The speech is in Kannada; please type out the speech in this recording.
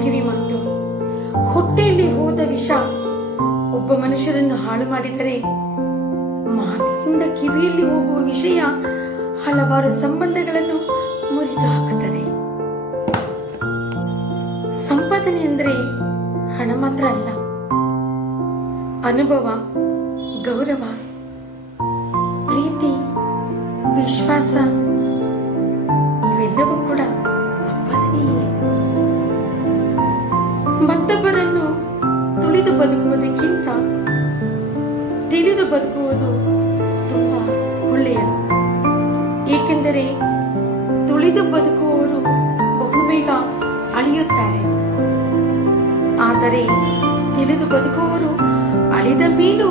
ಕಿವಿ ಮಾತು. ಹೊಟ್ಟೆಯಲ್ಲಿ ಹೋದ ವಿಷ ಒಬ್ಬ ಮನುಷ್ಯರನ್ನು ಹಾಳು ಮಾಡಿದರೆ, ಮಾತಿನಿಂದ ಕಿವಿಯಲ್ಲಿ ಹೋಗುವ ವಿಷಯ ಹಲವಾರು ಸಂಬಂಧಗಳನ್ನು ಮುರಿದು ಹಾಕುತ್ತದೆ. ಸಂಪಾದನೆ ಅಂದರೆ ಹಣ ಮಾತ್ರ ಅಲ್ಲ, ಅನುಭವ, ಗೌರವ, ಪ್ರೀತಿ, ವಿಶ್ವಾಸ ಇವೆಲ್ಲವೂ ಕೂಡ ಸಂಪಾದನೆಯೇ. ಮತ್ತೊಬ್ಬರನ್ನು ತುಳಿದು ಬದುಕುವುದಕ್ಕಿಂತ ತಿಳಿದು ಬದುಕುವುದು ತುಂಬಾ ಒಳ್ಳೆಯದು. ಏಕೆಂದರೆ ತುಳಿದು ಬದುಕುವವರು ಬಹುಬೇಗ ಅಳಿಯುತ್ತಾರೆ, ಆದರೆ ತಿಳಿದು ಬದುಕುವವರು ಅಳಿದ ಮೇಲೂ